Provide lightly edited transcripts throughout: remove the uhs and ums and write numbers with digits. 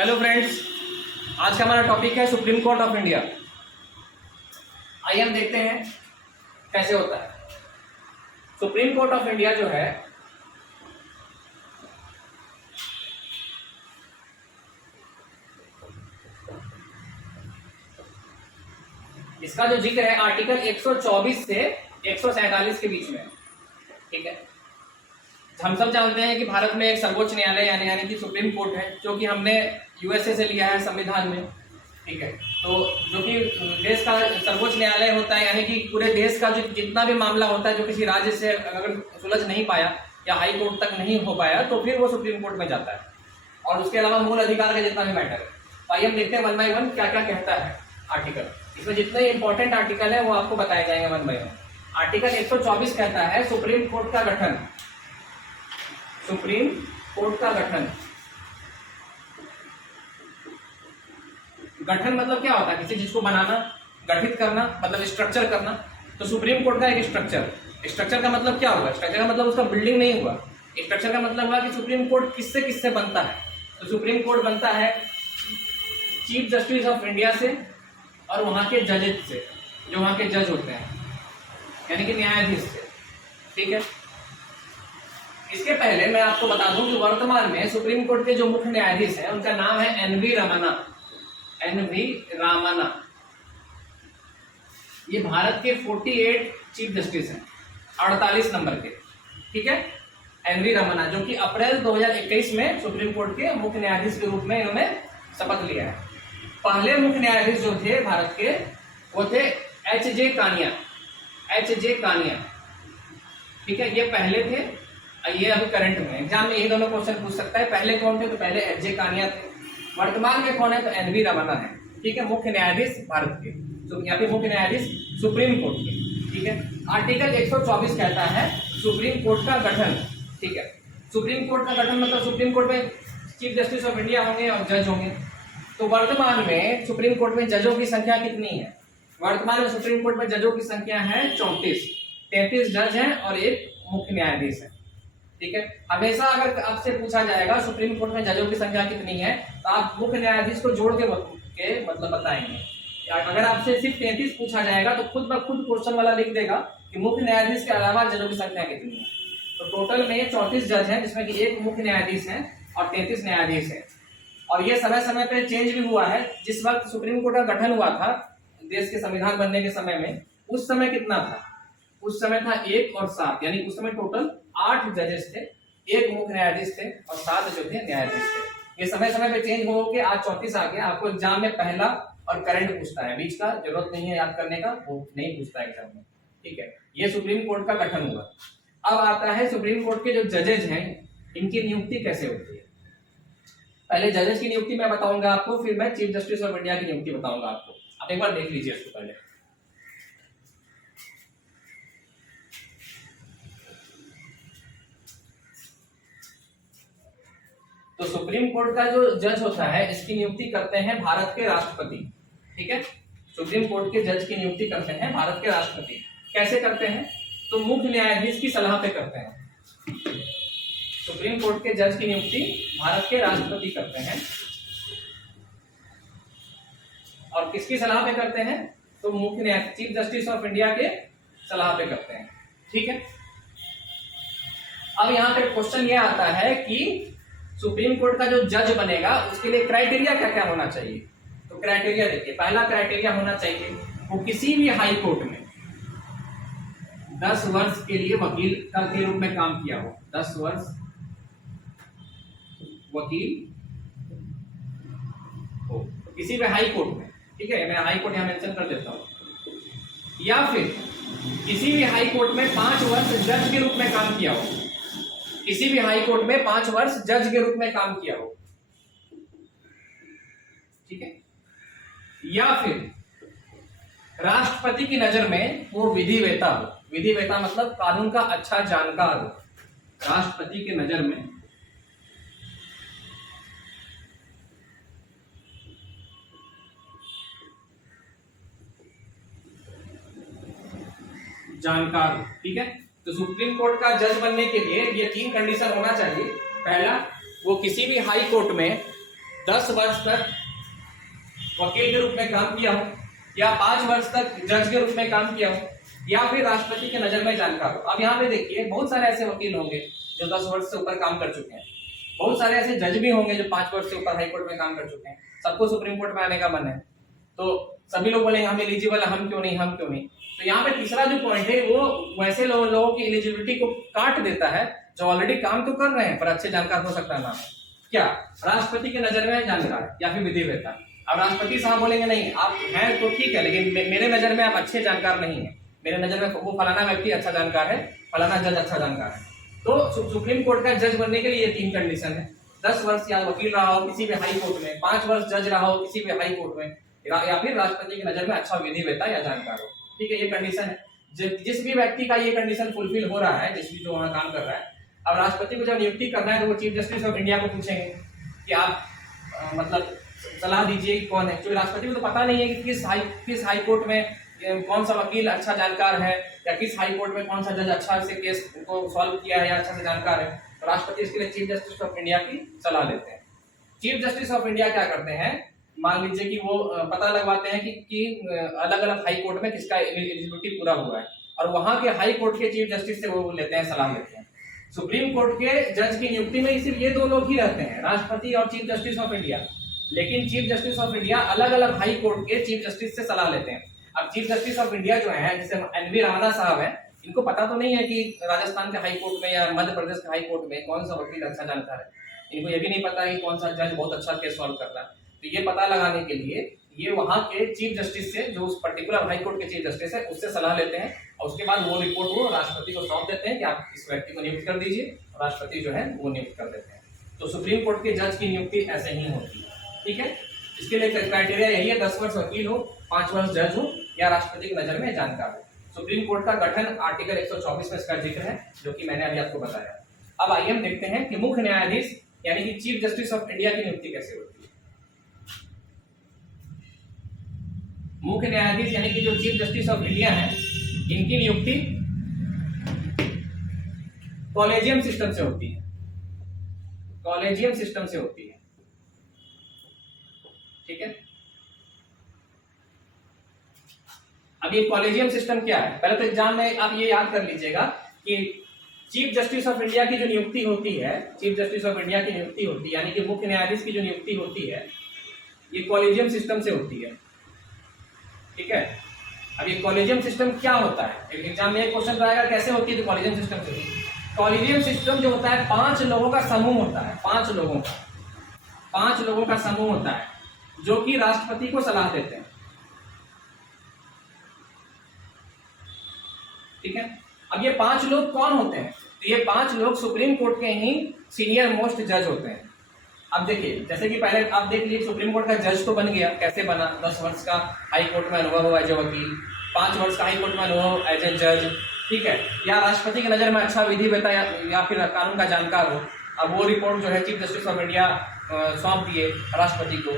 Hello friends, आज का हमारा टॉपिक है सुप्रीम कोर्ट ऑफ इंडिया। आइए हम देखते हैं कैसे होता है। सुप्रीम कोर्ट ऑफ इंडिया जो है इसका जो जिक्र है आर्टिकल 124 से 147 के बीच में, ठीक है। हम सब जानते हैं कि भारत में एक सर्वोच्च न्यायालय यानी कि सुप्रीम कोर्ट है, जो कि हमने यूएसए से लिया है संविधान में, ठीक है। तो जो कि देश का सर्वोच्च न्यायालय होता है, यानी कि पूरे देश का जो जितना भी मामला होता है जो किसी राज्य से अगर सुलझ नहीं पाया या हाई कोर्ट तक नहीं हो पाया तो फिर वो सुप्रीम कोर्ट में जाता है। और उसके अलावा मूल अधिकार का जितना भी मैटर है। तो आइए हम देखते हैं वन बाई वन क्या क्या कहता है आर्टिकल। इसमें जितने इंपॉर्टेंट आर्टिकल है वो आपको बताए जाएंगे वन बाई वन। आर्टिकल 124 कहता है सुप्रीम कोर्ट का गठन। सुप्रीम कोर्ट का गठन, गठन मतलब क्या होता है? किसी चीज को बनाना, गठित करना, मतलब स्ट्रक्चर करना। तो सुप्रीम कोर्ट का एक स्ट्रक्चर का मतलब क्या हुआ? स्ट्रक्चर का मतलब उसका बिल्डिंग नहीं हुआ। स्ट्रक्चर का मतलब हुआ कि सुप्रीम कोर्ट किससे किससे बनता है। तो सुप्रीम कोर्ट बनता है चीफ जस्टिस ऑफ इंडिया से और वहां के जजेस से, जो वहां के जज होते हैं, यानी कि न्यायाधीश से, ठीक है। इसके पहले मैं आपको बता दूं कि वर्तमान में सुप्रीम कोर्ट के जो मुख्य न्यायाधीश हैं उनका नाम है एन.वी. रमन्ना। एन.वी. रामन्ना। ये भारत के 48 चीफ जस्टिस हैं, 48 नंबर के, ठीक है। एन.वी. रमन्ना जो कि अप्रैल 2021 में सुप्रीम कोर्ट के मुख्य न्यायाधीश के रूप में इन्होंने शपथ लिया है। पहले मुख्य न्यायाधीश जो थे भारत के वो थे एच.जे. कानिया। एच.जे. कानिया, ठीक है, ये पहले थे। ये अभी करंट में एग्जाम में ये दोनों क्वेश्चन पूछ सकता है। पहले कौन थे? तो पहले एच.जे. कानिया थे। वर्तमान में कौन है? तो एन.वी. रमन्ना है, ठीक है। मुख्य न्यायाधीश भारत के, तो यहाँ पे मुख्य न्यायाधीश सुप्रीम कोर्ट के, ठीक है। आर्टिकल 124 कहता है सुप्रीम कोर्ट का गठन, ठीक है। सुप्रीम कोर्ट का गठन मतलब सुप्रीम कोर्ट में चीफ जस्टिस ऑफ इंडिया होंगे और जज होंगे। तो वर्तमान में सुप्रीम कोर्ट में जजों की संख्या कितनी है? वर्तमान में सुप्रीम कोर्ट में जजों की संख्या है 34। 33 जज हैं और एक मुख्य न्यायाधीश है, ठीक है। हमेशा अगर आपसे पूछा जाएगा सुप्रीम कोर्ट में जजों की संख्या कितनी है तो आप मुख्य न्यायाधीश को जोड़ के मतलब बताएंगे। अगर आपसे सिर्फ 33 पूछा जाएगा तो खुद ब खुद क्वेश्चन वाला लिख देगा कि मुख्य न्यायाधीश के अलावा जजों की संख्या कितनी है। तो टोटल में 34 जज हैं, जिसमें कि एक मुख्य न्यायाधीश है और 33 न्यायाधीश है। और ये समय समय पे चेंज भी हुआ है। जिस वक्त सुप्रीम कोर्ट का गठन हुआ था देश के संविधान बनने के समय में, उस समय कितना था? उस समय था 1 और 7, यानी उस समय टोटल 8 जजेस थे, एक मुख्य न्यायाधीश थे और 7 जो थे न्यायाधीश थे। ये समय समय पे चेंज हो के आज 34 आ गया। आपको एग्जाम में पहला और करंट पूछता है, बीच का जरूरत नहीं है याद करने का, वो नहीं पूछता एग्जाम में, ठीक है। ये सुप्रीम कोर्ट का गठन हुआ। अब आता है सुप्रीम कोर्ट के जो जजेज हैं इनकी नियुक्ति कैसे होती है। पहले जजेस की नियुक्ति मैं बताऊंगा आपको, फिर मैं चीफ जस्टिस ऑफ इंडिया की नियुक्ति बताऊंगा आपको। आप एक बार देख लीजिए इसको पहले। तो सुप्रीम कोर्ट का जो जज होता है इसकी नियुक्ति करते हैं भारत के राष्ट्रपति, ठीक है। सुप्रीम कोर्ट के जज की नियुक्ति करते हैं भारत के राष्ट्रपति। कैसे करते हैं? तो मुख्य न्यायाधीश की सलाह पे करते हैं। सुप्रीम कोर्ट के जज की नियुक्ति भारत के राष्ट्रपति करते हैं। और किसकी सलाह पे करते हैं? तो मुख्य न्यायाधीश, चीफ जस्टिस ऑफ इंडिया के सलाह पे करते हैं, ठीक है। अब यहाँ पे क्वेश्चन ये आता है कि सुप्रीम कोर्ट का जो जज बनेगा उसके लिए क्राइटेरिया क्या क्या होना चाहिए। तो क्राइटेरिया देखिए, पहला क्राइटेरिया होना चाहिए वो किसी भी हाई कोर्ट में 10 वर्ष के लिए वकील के रूप में काम किया हो। 10 वर्ष वकील हो किसी भी हाई कोर्ट में, ठीक है। मैं हाई कोर्ट यहां मेंशन कर देता हूं। या फिर किसी भी हाई कोर्ट में 5 वर्ष जज के रूप में काम किया हो। किसी भी हाई कोर्ट में 5 वर्ष जज के रूप में काम किया हो, ठीक है। या फिर राष्ट्रपति की नजर में वो विधिवेता हो। विधिवेता मतलब कानून का अच्छा जानकार हो। राष्ट्रपति की नजर में जानकार हो, ठीक है। तो सुप्रीम कोर्ट का जज बनने के लिए ये 3 कंडीशन होना चाहिए। पहला, वो किसी भी हाई कोर्ट में 10 वर्ष तक वकील के रूप में काम किया हो, या 5 वर्ष तक जज के रूप में काम किया हो, या फिर राष्ट्रपति के नजर में जानकार हो। अब यहाँ पे देखिए बहुत सारे ऐसे वकील होंगे जो 10 वर्ष से ऊपर काम कर चुके हैं, बहुत सारे ऐसे जज भी होंगे जो 5 वर्ष से ऊपर हाईकोर्ट में काम कर चुके हैं। सबको सुप्रीम कोर्ट में आने का मन है, तो सभी लोग बोलेंगे हम एलिजिबल है, हम क्यों नहीं। तो यहाँ पे तीसरा जो पॉइंट है वो वैसे लोगों की एलिजिबिलिटी को काट देता है जो ऑलरेडी काम तो कर रहे हैं पर अच्छे जानकार हो सकता है। क्या राष्ट्रपति के नजर में जानकार या फिर विधिवेत्ता? अब राष्ट्रपति साहब बोलेंगे नहीं आप हैं तो ठीक है, लेकिन मेरे नजर में आप अच्छे जानकार नहीं है, मेरे नजर में वो फलाना व्यक्ति अच्छा जानकार है, फलाना जज अच्छा जानकार है। तो सुप्रीम कोर्ट का जज बनने के लिए ये 3 कंडीशन है। 10 वर्ष या वकील रहा हो किसी भी हाई कोर्ट में, 5 वर्ष जज रहा हो किसी भी हाई कोर्ट में, या फिर राष्ट्रपति की नजर में अच्छा विधिवेत्ता या जानकार हो। ठीक है, ये कंडीशन है। जिस भी व्यक्ति का ये कंडीशन फुलफिल हो रहा है, जिस भी जो वहाँ काम कर रहा है, अब राष्ट्रपति को जब नियुक्ति करना है तो वो चीफ जस्टिस ऑफ इंडिया को पूछेंगे कि आप मतलब सलाह दीजिए कि कौन है, क्योंकि राष्ट्रपति को तो पता नहीं है कि किस हाई कोर्ट में कौन सा वकील अच्छा जानकार है, या किस हाई कोर्ट में कौन सा जज अच्छा से केस को सॉल्व किया है या अच्छा से जानकार है। तो राष्ट्रपति इसके लिए चीफ जस्टिस ऑफ इंडिया की सलाह लेते हैं। चीफ जस्टिस ऑफ इंडिया क्या करते हैं, मान लीजिए कि वो पता लगवाते हैं कि अलग अलग हाई कोर्ट में किसका एलिजिबिलिटी पूरा हुआ है, और वहां के हाई कोर्ट के चीफ जस्टिस से वो लेते हैं, सलाह लेते हैं। सुप्रीम कोर्ट के जज की नियुक्ति में सिर्फ ये 2 लोग ही रहते हैं, राष्ट्रपति और चीफ जस्टिस ऑफ इंडिया। लेकिन चीफ जस्टिस ऑफ इंडिया अलग अलग हाई कोर्ट के चीफ जस्टिस से सलाह लेते हैं। अब चीफ जस्टिस ऑफ इंडिया जो है, जैसे एनवी रमन्ना साहब हैं, इनको पता तो नहीं है कि राजस्थान के हाई कोर्ट में या मध्य प्रदेश के हाई कोर्ट में कौन सा वकील अच्छा जानकार है। इनको ये भी नहीं पता कि कौन सा जज बहुत अच्छा केस सॉल्व करता है। तो ये पता लगाने के लिए ये वहां के चीफ जस्टिस से, जो उस पर्टिकुलर हाई कोर्ट के चीफ जस्टिस है, उससे सलाह लेते हैं, और उसके बाद वो रिपोर्ट वो राष्ट्रपति को सौंप देते हैं कि आप इस व्यक्ति को नियुक्त कर दीजिए, और राष्ट्रपति जो है वो नियुक्त कर देते हैं। तो सुप्रीम कोर्ट के जज की नियुक्ति ऐसे ही होती है। ठीक है, इसके लिए क्राइटेरिया यही है, 10 वर्ष वकील हो, 5 वर्ष जज हो, या राष्ट्रपति की नजर में जानकार हो। सुप्रीम कोर्ट का गठन आर्टिकल 124 में इसका जिक्र है, जो कि मैंने अभी आपको बताया। अब आइए हम देखते हैं कि मुख्य न्यायाधीश यानी कि चीफ जस्टिस ऑफ इंडिया की नियुक्ति कैसे होती है। मुख्य न्यायाधीश यानी कि जो चीफ जस्टिस ऑफ इंडिया है, इनकी नियुक्ति कॉलेजियम सिस्टम से होती है। कॉलेजियम सिस्टम से होती है। ठीक है, अब ये कॉलेजियम सिस्टम क्या है, पहले तो एग्जाम में आप ये याद कर लीजिएगा कि चीफ जस्टिस ऑफ इंडिया की जो नियुक्ति होती है, चीफ जस्टिस ऑफ इंडिया की नियुक्ति होती है यानी कि मुख्य न्यायाधीश की जो नियुक्ति होती है, ये कॉलेजियम सिस्टम से होती है। ठीक है, अब ये कॉलेजियम सिस्टम क्या होता है, एग्जाम में एक क्वेश्चन रहेगा कैसे होती है, तो कॉलेजियम सिस्टम से होती है। कॉलेजियम सिस्टम जो होता है 5 लोगों का समूह होता है, 5 लोगों का समूह होता है, जो कि राष्ट्रपति को सलाह देते हैं। ठीक है, अब ये 5 लोग कौन होते हैं, तो ये 5 लोग सुप्रीम कोर्ट के ही सीनियर मोस्ट जज होते हैं। अब देखिए, जैसे कि पहले आप देख लीजिए, सुप्रीम कोर्ट का जज तो बन गया, कैसे बना, 10 वर्ष का हाई कोर्ट में अनुभव हुआ एज ए वकील, 5 वर्ष का हाई कोर्ट में अनुभव एज ए जज। ठीक है, या राष्ट्रपति की नजर में अच्छा विधिवेत्ता या फिर कानून का जानकार हो। अब वो रिपोर्ट जो है चीफ जस्टिस ऑफ इंडिया सौंप दिए राष्ट्रपति को,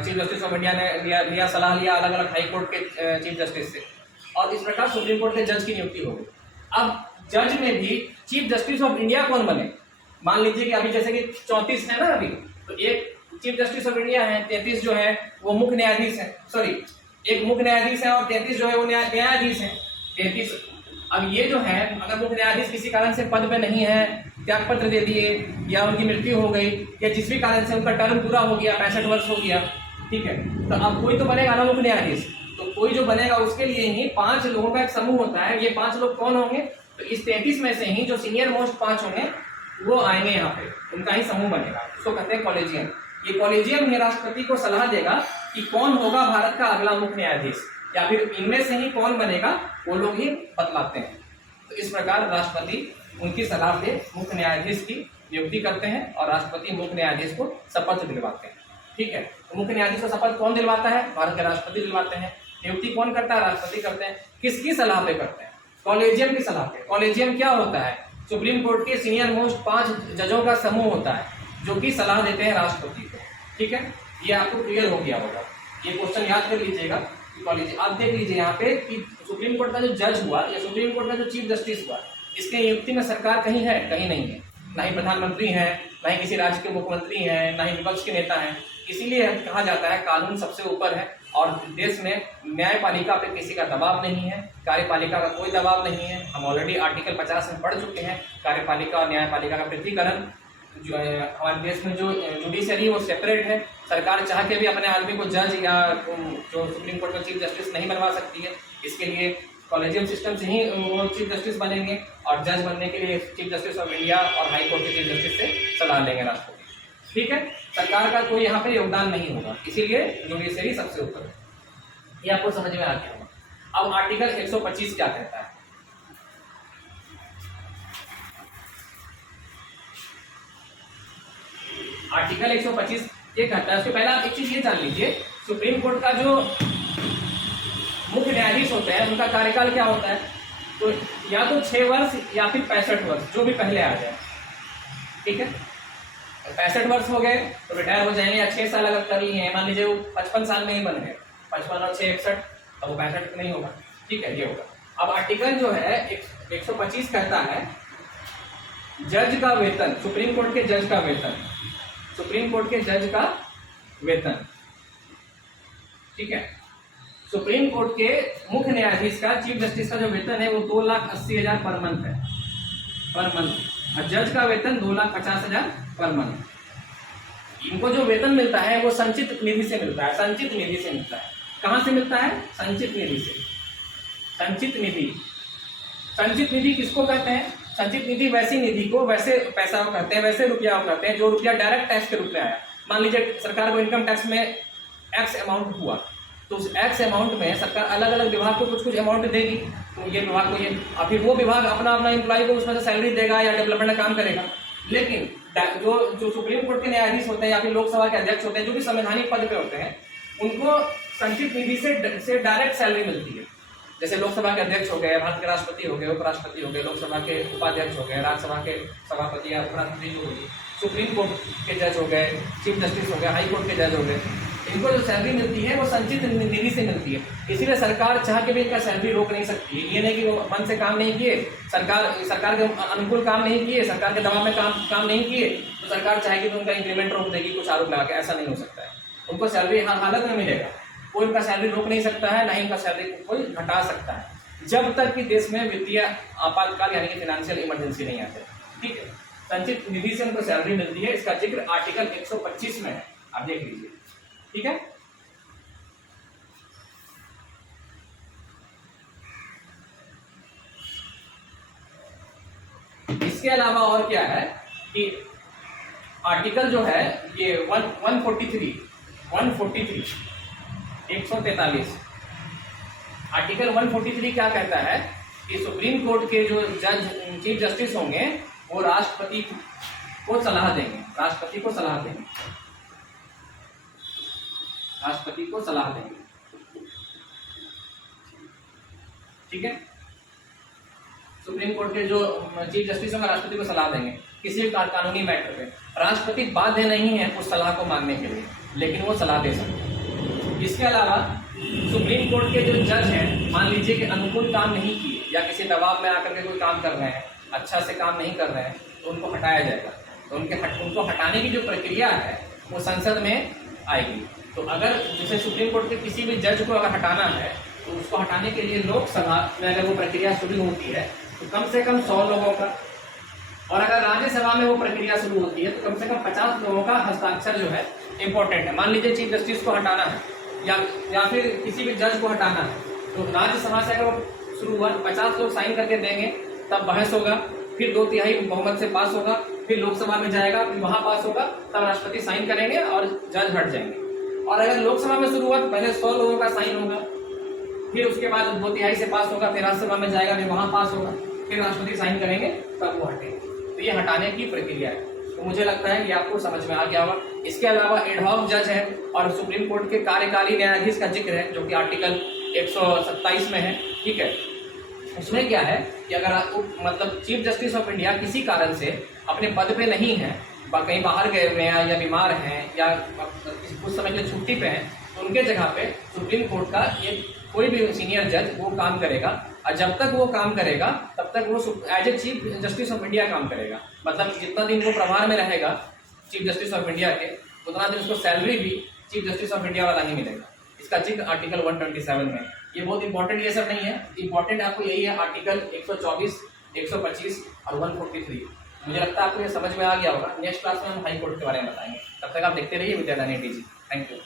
चीफ जस्टिस ऑफ इंडिया ने लिया सलाह लिया अलग अलग हाई कोर्ट के चीफ जस्टिस से, और इस प्रकार सुप्रीम कोर्ट के जज की नियुक्ति हो गई। अब जज में भी चीफ जस्टिस ऑफ इंडिया कौन बने, मान लीजिए कि अभी जैसे कि 34 है ना अभी, तो एक चीफ जस्टिस ऑफ इंडिया है, 33 जो है वो मुख्य न्यायाधीश है, सॉरी एक मुख्य न्यायाधीश है और 33 जो है वो न्यायाधीश है, 33। अब ये जो है, अगर मुख्य न्यायाधीश किसी कारण से पद पे नहीं है, त्याग पत्र दे दिए, या उनकी मृत्यु हो गई, या जिस भी कारण से उनका टर्म पूरा हो गया, 65 वर्ष हो गया, ठीक है, तो अब कोई तो बनेगा ना मुख्य न्यायाधीश, तो कोई जो बनेगा उसके लिए ही 5 लोगों का एक समूह होता है। ये 5 लोग कौन होंगे, तो इस 33 में से ही जो सीनियर मोस्ट 5 होंगे वो आएंगे यहाँ पे, उनका ही समूह बनेगा, उसको कहते हैं कॉलेजियम। ये कॉलेजियम ही राष्ट्रपति को सलाह देगा कि कौन होगा भारत का अगला मुख्य न्यायाधीश, या फिर इनमें से ही कौन बनेगा, वो लोग ही बतलाते हैं। तो इस प्रकार राष्ट्रपति उनकी सलाह से मुख्य न्यायाधीश की नियुक्ति करते हैं, और राष्ट्रपति मुख्य न्यायाधीश को शपथ दिलवाते हैं। ठीक है, तो मुख्य न्यायाधीश को शपथ कौन दिलवाता है, भारत के राष्ट्रपति दिलवाते हैं। नियुक्ति कौन करता है, राष्ट्रपति करते हैं। किसकी सलाह पे करते हैं, कॉलेजियम की सलाह पे। कॉलेजियम क्या होता है, सुप्रीम कोर्ट के सीनियर मोस्ट 5 जजों का समूह होता है, जो कि सलाह देते हैं राष्ट्रपति को। ठीक है, ये आपको क्लियर हो गया होगा, ये क्वेश्चन याद कर लीजिएगा। कॉलेजियम आप देख लीजिए यहाँ पे कि सुप्रीम कोर्ट का जो जज हुआ या सुप्रीम कोर्ट का जो चीफ जस्टिस हुआ, इसके नियुक्ति में सरकार कहीं है, कहीं नहीं है। ना ही प्रधानमंत्री हैं, ना ही किसी राज्य के मुख्यमंत्री हैं, ना ही विपक्ष के नेता हैं। इसीलिए कहा जाता है कानून सबसे ऊपर है और देश में न्यायपालिका पे किसी का दबाव नहीं है, कार्यपालिका का कोई दबाव नहीं है। हम ऑलरेडी आर्टिकल 50 में पढ़ चुके हैं, कार्यपालिका और न्यायपालिका का पृथकीकरण। जो हमारे देश में जो जुडिशरी वो सेपरेट है। सरकार चाह के भी अपने आदमी को जज या जो सुप्रीम कोर्ट का चीफ जस्टिस नहीं बनवा सकती है। इसके लिए कॉलेजियम सिस्टम से ही वो चीफ जस्टिस बनेंगे और जज बनने के लिए चीफ जस्टिस ऑफ इंडिया और हाई कोर्ट के चीफ जस्टिस से सलाह लेंगे राष्ट्रपति। ठीक है, सरकार का कोई यहाँ पे योगदान नहीं होगा, इसीलिए जुडिशरी सबसे ऊपर है। ये आपको समझ में आ गया होगा। अब आर्टिकल 125 क्या कहता है? आर्टिकल 125 ये कहता है, उसके पहले आप एक चीज ये जान लीजिए, सुप्रीम कोर्ट का जो मुख्य न्यायाधीश होते हैं उनका कार्यकाल क्या होता है? तो या तो 6 वर्ष या फिर 65 वर्ष, जो भी पहले आ जाए। ठीक है, 65 वर्ष हो गए तो रिटायर हो जाएंगे, या 6 साल अगर कर लिए हैं, मान लीजिए वो 55 साल में ही बन गए, 55 और 6 61, अब वो 65 नहीं होगा। ठीक है, ये होगा। अब आर्टिकल जो है 125 कहता है जज का वेतन, सुप्रीम कोर्ट के जज का वेतन, सुप्रीम कोर्ट के जज का वेतन। ठीक है, सुप्रीम कोर्ट के मुख्य न्यायाधीश का, चीफ जस्टिस का जो वेतन है वो 2,80,000 पर मंथ है, पर मंथ। और जज का वेतन 2,50,000 पर मंथ। इनको जो वेतन मिलता है वो संचित निधि से मिलता है, संचित निधि से मिलता है। कहां से मिलता है? संचित निधि से। संचित निधि, संचित निधि किसको कहते हैं? संचित निधि वैसी निधि को, वैसे पैसा को कहते हैं, वैसे रुपया को कहते हैं जो रुपया डायरेक्ट टैक्स के रूप में आया। मान लीजिए सरकार को इनकम टैक्स में एक्स अमाउंट हुआ, तो उस एक्स अमाउंट में सरकार अलग अलग विभाग को कुछ कुछ अमाउंट देगी, तो ये विभाग को ये, और फिर वो विभाग अपना अपना एम्प्लॉय को उसमें से सैलरी देगा या डेवलपमेंट का काम करेगा। लेकिन जो सुप्रीम कोर्ट के न्यायाधीश होते हैं या फिर लोकसभा के अध्यक्ष होते हैं, जो भी संवैधानिक पद पे होते हैं, उनको संचित निधि से डायरेक्ट सैलरी मिलती है। जैसे लोकसभा के अध्यक्ष हो गए, भारत के राष्ट्रपति हो गए, उपराष्ट्रपति हो गए, लोकसभा के उपाध्यक्ष हो गए, राज्यसभा के सभापति या उपराष्ट्रपति जो होगी, सुप्रीम कोर्ट के जज हो गए, चीफ जस्टिस हो गए, हाई कोर्ट के जज हो गए, इनको जो सैलरी मिलती है वो संचित निधि से मिलती है। इसीलिए सरकार चाह के भी इनका सैलरी रोक नहीं सकती है। ये नहीं कि वो मन से काम नहीं किए, सरकार के अनुकूल काम नहीं किए, सरकार के दबाव में काम नहीं किए, तो सरकार चाहेगी तो उनका इंक्रीमेंट रोक देगी कुछ आरोप लगा के। ऐसा नहीं हो सकता है, उनको सैलरी हर हालत में मिलेगा। कोई उनका सैलरी रोक नहीं सकता है, ना ही उनका सैलरी कोई घटा सकता है, जब तक कि देश में वित्तीय आपातकाल यानी कि फाइनेंशियल इमरजेंसी नहीं आते। ठीक है, संचित निधि से उनको सैलरी मिलती है। इसका जिक्र आर्टिकल 125 में है, आप देख लीजिए। ठीक है, इसके अलावा और क्या है कि आर्टिकल जो है ये 143 143 आर्टिकल 143 क्या कहता है कि सुप्रीम कोर्ट के जो जज चीफ जस्टिस होंगे वो राष्ट्रपति को सलाह देंगे, राष्ट्रपति को सलाह देंगे, राष्ट्रपति को सलाह देंगे। ठीक है, सुप्रीम कोर्ट के जो चीफ जस्टिस होंगे राष्ट्रपति को सलाह देंगे किसी भी कानूनी मैटर पे। राष्ट्रपति बाध्य नहीं है उस सलाह को मानने के लिए, लेकिन वो सलाह दे सकते हैं। इसके अलावा सुप्रीम कोर्ट के जो जज हैं, मान लीजिए कि अनुकूल काम नहीं किए या किसी दबाव में आकर के कोई काम कर रहे हैं, अच्छा से काम नहीं कर रहे हैं, तो उनको हटाया जाएगा। तो उनको हटाने की जो प्रक्रिया है वो संसद में आएगी। तो अगर जैसे सुप्रीम कोर्ट के किसी भी जज को अगर हटाना है तो उसको हटाने के लिए लोकसभा में अगर वो प्रक्रिया शुरू होती है तो कम से कम 100 लोगों का, और अगर राज्यसभा में वो प्रक्रिया शुरू होती है तो कम से कम 50 लोगों का हस्ताक्षर जो है इंपॉर्टेंट है। मान लीजिए चीफ जस्टिस को हटाना है या फिर किसी भी जज को हटाना है, तो राज्यसभा से अगर वो शुरू हुआ 50 लोग साइन करके देंगे, तब बहस होगा, फिर 2/3 बहुमत से पास होगा, फिर लोकसभा में जाएगा, फिर वहां पास होगा, तब राष्ट्रपति साइन करेंगे और जज हट जाएंगे। और अगर लोकसभा में शुरू हुआ तो पहले 100 लोगों का साइन होगा, फिर उसके बाद 2/3 से पास होगा, फिर राज्यसभा में जाएगा, फिर वहां पास होगा, फिर राष्ट्रपति साइन करेंगे, तब वो हटेंगे। तो ये हटाने की प्रक्रिया है। तो मुझे लगता है कि आपको समझ में आ गया होगा। इसके अलावा एडहॉक जज है और सुप्रीम कोर्ट के कार्यकारी न्यायाधीश का जिक्र है, जो कि आर्टिकल 127 में है। ठीक है, उसमें क्या है कि अगर मतलब चीफ जस्टिस ऑफ इंडिया किसी कारण से अपने पद पे नहीं है, कहीं बाहर गए हुए हैं या बीमार हैं या कुछ समय के लिए छुट्टी पे हैं, तो उनके जगह पे सुप्रीम कोर्ट का एक कोई भी सीनियर जज वो काम करेगा। और जब तक वो काम करेगा तब तक वो as a chief justice of India काम करेगा। मतलब जितना दिन वो प्रभार में रहेगा चीफ जस्टिस ऑफ इंडिया के, उतना दिन उसको सैलरी भी चीफ जस्टिस ऑफ इंडिया वाला ही मिलेगा। इसका जिक्र आर्टिकल 127 में। ये बहुत इंपॉर्टेंट ये सब नहीं है, इंपॉर्टेंट आपको यही है आर्टिकल 124, 125 और 143। मुझे लगता है आपको ये समझ में आ गया होगा। नेक्स्ट क्लास में हम हाई कोर्ट के बारे में बताएंगे। तब तक आप देखते रहिए विद्यादानी टीजी। Thank you.